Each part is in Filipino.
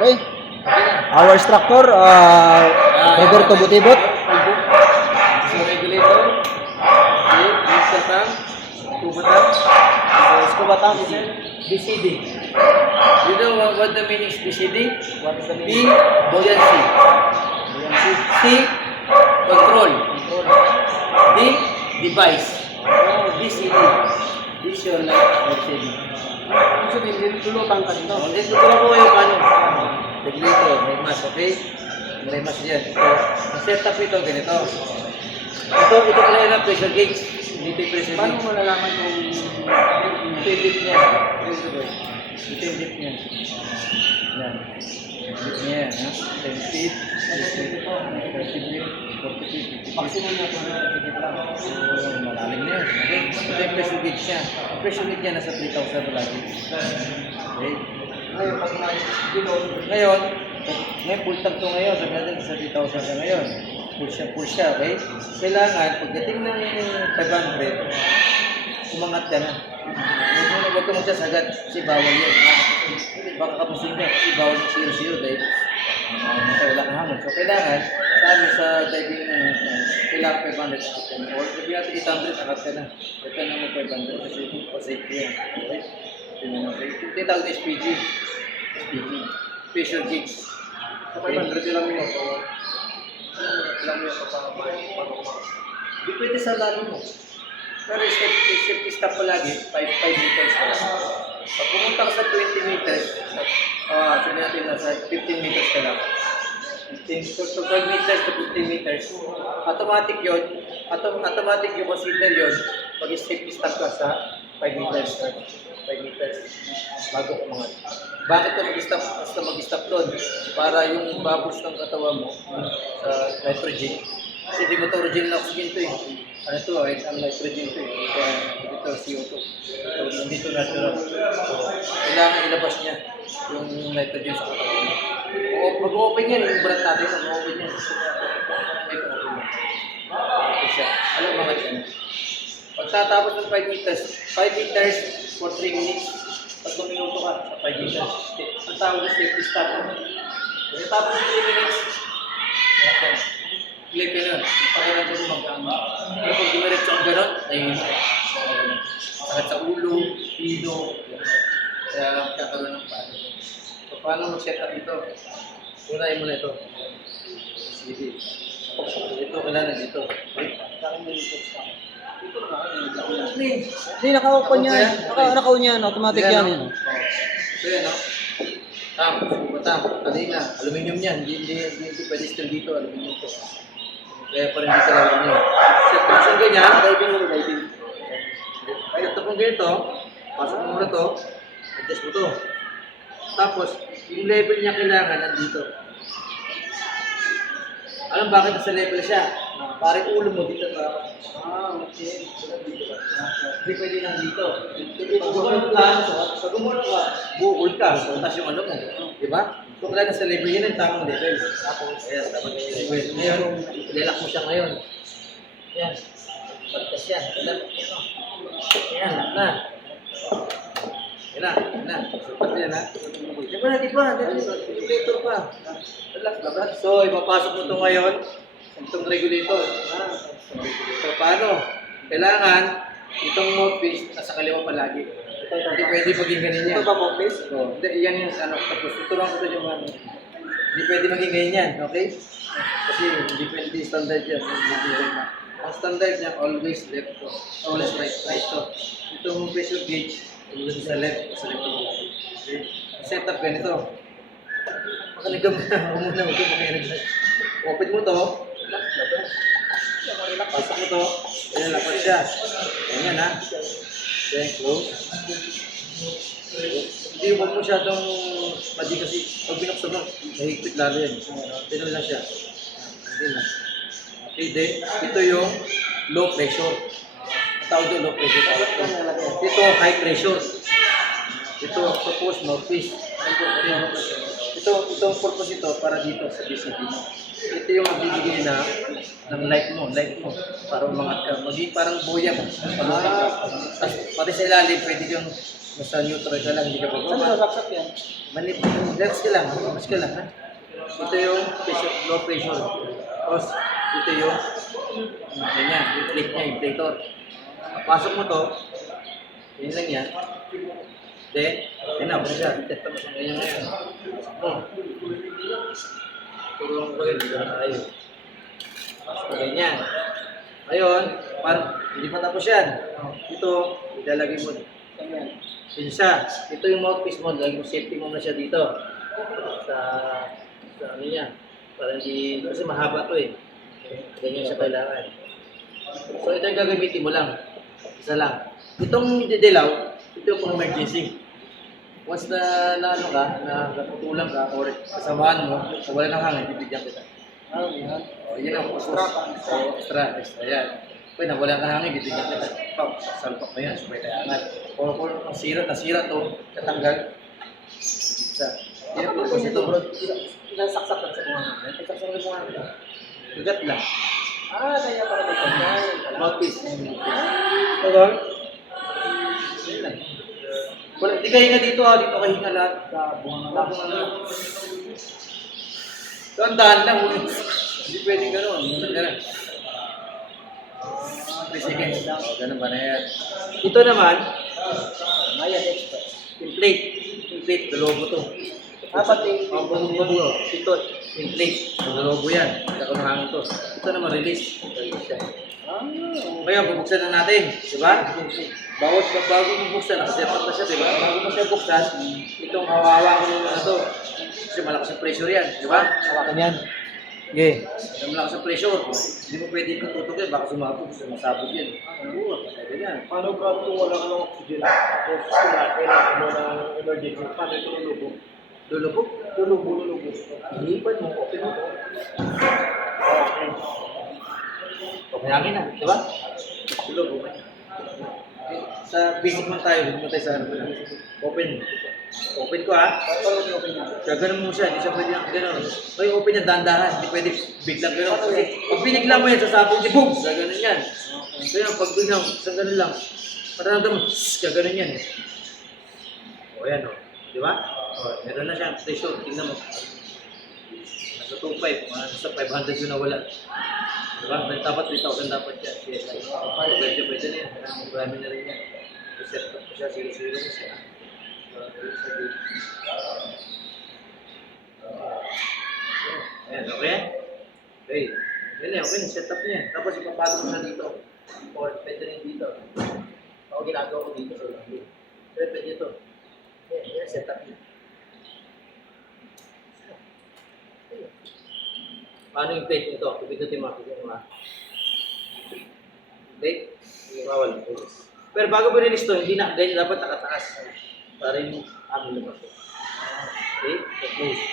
Okay. Our instructor, Roberto Butibot. So regulator, mixer tank, scuba tank, Scuba tank. BCD. You know what the meaning is BCD? What is the B, meaning? buoyancy. C, control. D, device. BCD. This your BCD. Ibig sabihin, lulutan ka dito. Hindi, tutulong ko kayo paano. Regulator, may mask, okay? May mask yan. Ito, ang setup ito, ganito. Ito pala yung pressure gauge. Dito yung pressure Paano gauge. mo nalaman kung Ito yung dip niya. Ito yung dip niya. Yan. Dip niya yan, ha? 10 feet, 30 feet, 40 feet, 50 feet. maximum na kung nakikita lang? So, malalim na yan. Okay? Ito yung pressure gauge niya. Ang pressure gauge niya nasa 3,000 palagi. Okay? Ngayon, pag below, Ngayon, full tank to ngayon. Sabi natin sa 3,000 ka ngayon. Full siya, okay? Kailangan, pagdating ng 500, umangat ka na. Huwag ka magsasagat kasi bawal yun. Baka kapusin ka kasi bawal yung 0-0 dahil wala kang hamon. So, kailangan, sabi sa diving, kailangan 500 akit ka na. Or sabi natin 800 akit ka na. Ito na mo 500 kasi pa-safety yan. Okay? Ito tawag na SPG. SPG. Pressure gauge. sa 500 lang yun. So, lang yun pa Hindi pwede sa lalo mo. Pero safety stop ko lagi, 5 meters ka lang. Pag pumunta ka sa 20 meters, sabi natin nasa 15 meters ka lang. 15, so 12 meters to 15 meters, automatic yun, automatic yung consider yun, pag safety stop ka sa 5 meters. 5 meters bago umangat. Bakit ka mag-stop? Basta mag-stop doon para yung bubbles ng katawan mo sa nitrogen. Kasi di nitrogen na oxygen to eh. Ano to? Ang nitrogen to eh. Ito CO2. So, nandito natural. So, kailangan ilabas niya yung nitrogen sa katawan mo. Mag-open yan. Yung brand natin, mag-open yan. Ito siya. Alam mga yan. Pagtatapos ng 5 meters, 5 meters for 3 minutes, 3 minuto ka sa 5 meters. Ang tawag na safety stop. Pagkatapos ng 3 minutes, clip ka nun. Pakiram ko magkama. Pero pag dumiretso ang gano'n, ayun. Sakit sa ulo, pino, kaya kakaroon ng paano. So, paano mag-set up ito? Unahin mo na ito. Sige. Ito, kailangan dito. Okay? Hindi, naka-open yan. Naka-on yan. Automatic yan. Yan. So yan, no? Tam. Kanina, aluminum yan. Hindi pwede still dito. Aluminum to. Kaya pa rin dito lang niya. Sa ganyan, diving. Kaya ito pong ganito, pasok mo muna to, adjust mo to. Tapos, yung level niya kailangan nandito. Alam bakit nasa level siya? Parang ulo mo dito para. Okay. Hindi pwede nang dito. Pag gumulong ka, buhol ka. Tapos yung ano mo. Diba? So, kailangan sa level yan ang tamang level. Tapos, ayan, tamang level. Ngayon, ililak mo siya ngayon. Ayan. Pagkas yan. Ayan, lock na. Ayan na. Supat yan ha. Di ba? Regulator pa. Relax. So, ipapasok mo ito ngayon. Itong regulator. So, paano? Kailangan, itong mouthpiece nasa kaliwa palagi. Hindi pwede maging ganyan yan. Ito ba mouthpiece? So, hindi, yan yung ano. Tapos, tuturuan ko ito yung ano. Hindi pwede maging ganyan yan, okay? Kasi hindi pwede standard yan. Ang standard niya, always left to. Always right to. Itong pressure gauge, always sa left to. Okay? Set up ganito. Makaligam na, muna mo ito, makaligam. Open mo to. Pasok mo to. Ayan, lapat siya. Ayan ha. Then, close. Hindi huwag mo masyadong padi kasi pag binuksan mo, mahigpit lalo yan. Tinan lang siya. Okay, then, ito yung low pressure. Tawag doon low pressure. Ito high pressure. Ito, suppose mouthpiece. Itong purpose ito para dito sa BCB mo. Ito yung magbibigay ng light mo, para umangat ka. Magiging parang buya mo, palutang ka. Tapos pati sa ilalim, pwede yung nasa neutral ka lang, hindi ka Saan bababa. sasaksak yan? Manip, relax ka lang, mas ka lang, ha? Ito yung pressure, low pressure. Tapos, ito yung, ganyan, yung plate niya, inflator. Pasok mo to, yun lang yan. Then, yun na, basta siya, test mo siya ganyan ngayon. Tulungan ko yun, dito na tayo. So, ganyan. Ngayon, parang, hindi pa tapos yan. Ito, ilalagay mo. Yun siya. Ito yung mouthpiece mo, lagay mo safety mo na siya dito. Sa ano niya. Para hindi, kasi mahaba to eh. Ganyan siya kailangan. So ito yung gagamitin mo lang. Isa lang. Itong didilaw, ito yung pang emergency. Once na ano ka, na naputulang ka, or kasamahan mo, sa wala ng hangin, bibigyan kita. Yan. O, yun ang extra. Yan. Pwede na wala kang hangin, bibigyan kita. Pag salpak mo yan, sabay tayangan. O kung nasira to, katanggal. Isa. Yan ang purpose ito. Nasaksak lang sa bunga. Nasaksak lang sa bunga. Bigat lang. Kaya pala dito. Mouthpiece. Ito. Yun lang. Wala, di ka hinga dito ha, dito ka hinga lahat. Sa bunga lang. Tandaan lang, hindi pwedeng gano'n. Gano'n. 3 seconds. O, ganun ba na yan? Ito naman, Mayan Express. template. Template, dalobo to. Pati. Bago. Ito, template. Dalobo yan. Hindi ko nangangin to. Ito naman, release. Release yan. Ngayon, bubuksan na natin. Diba? Bago bubuksan, nakaset up na siya, diba? Bago mo siya buksan, itong hawawa ko naman na to. Kasi malakas ang pressure yan, diba? Hawakan yan. Okay. Ang malakas ang pressure. Hindi mo pwede itong tutukin, baka sumabog, sumasabog yan. Oo, pwede yan. Paano grab kung wala ka ng oxygen? Tapos kailangan mo ng emergency. Paano ito lulubog? Lulubog? Lulubog. Hihipan mo, open mo. Mayangin na, di ba? Lulubog. Sa basic man tayo, huwag mo tayo sa ano. Open. Open ko ha. Gaganon mo siya, hindi siya pwede ng gano'n. So yung open niya, dahan-dahan. Hindi pwede biglang gano'n. Kasi pag binigla mo yan, sasabog niya, boom! Gaganon yan. So yun, pag biglang, isang gano'n lang. Patarantam mo, gaganon yan eh. O yan o. Di ba? O, meron na siya. Pressure, tingnan mo. Nasa 2.5, nasa 500 yun nawala. Diba? Dapat 3,000 dapat yan. CSI. Pwede na yan. Marami na rin yan. Set up ko siya, 0-0 mo siya. Ayan, okay? Okay. Yan yan, okay na, set up niya. Tapos ipapasok mo siya dito. Or pwede rin dito. Ako ginagawa ko dito sa ulo. So, pwede ito. Yan, set up niya. Paano yung plate nito? Pipindutin mo. Plate? Hindi bawal. Pero bago mo release to, hindi na, ganyan dapat nakataas. Para yung hangin lumabas. Okay? Close.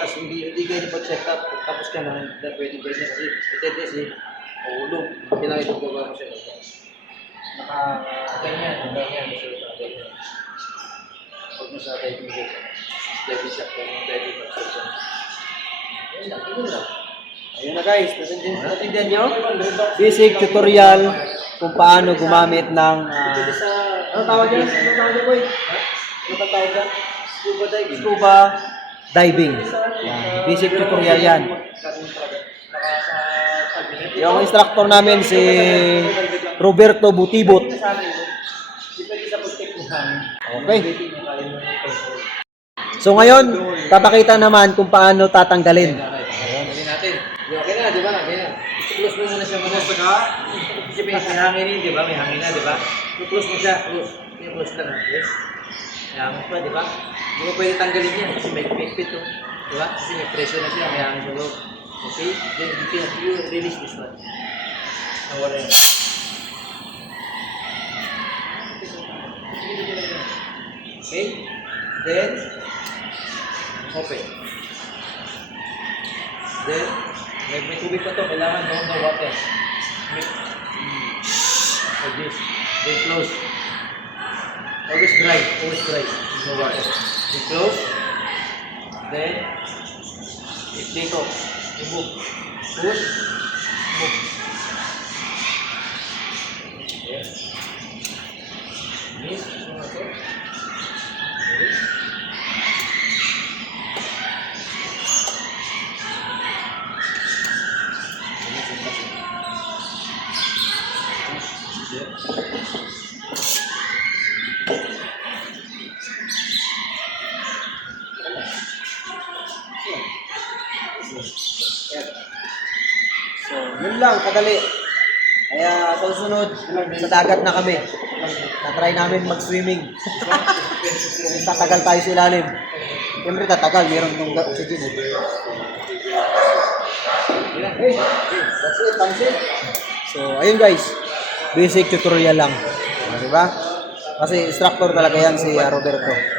Tapos hindi kayo pag-set up. Tapos ka na, pwede ganyan kasi ito kasi mahulog. Kailangan itong babawa mo siya. Ganyan. Ganyan. Huwag mo sa diving boat. Diving shop. Diving shop. Ayun lang. Ayun na guys, natindihan nyo? Basic tutorial kung paano gumamit ng ano tawag yan? Boy? Ano tawag yan? Scuba diving. Scuba diving. Yan. Basic tutorial yan. Yung instructor namin si Roberto Butibot. Okay. So ngayon, papakita naman kung paano tatanggalin. Gawin natin. Okay na, di ba? Ganyan. Close mo muna siya muna. Kasi may hangin yun, di ba? May hangin na, di ba? Close mo siya. Close lang ha. Yes. May hangin pa, di ba? Hindi mo pwede tanggalin yan kasi may fit to. Di ba? Kasi may pressure na siya, may hangin sa loob. Okay? Then you release this one. Nawala yan. Okay? Then, open. Then, may tubig pa to. Kailangan no water. Like this. Then close. Always dry. No water. I-close. Then, i-take off. I-move. Push. Move. Yes. Miss. Ano na to? Okay. So, yun lang, kadali. Kaya sa susunod, sa dagat na kami. Tatry namin mag-swimming. Kung tatagal tayo sa ilalim. Siyempre tatagal, meron itong oxygen. Hey, that's it, that's it. So, ayun guys. Basic tutorial lang. Diba? Kasi instructor talaga yan si Roberto.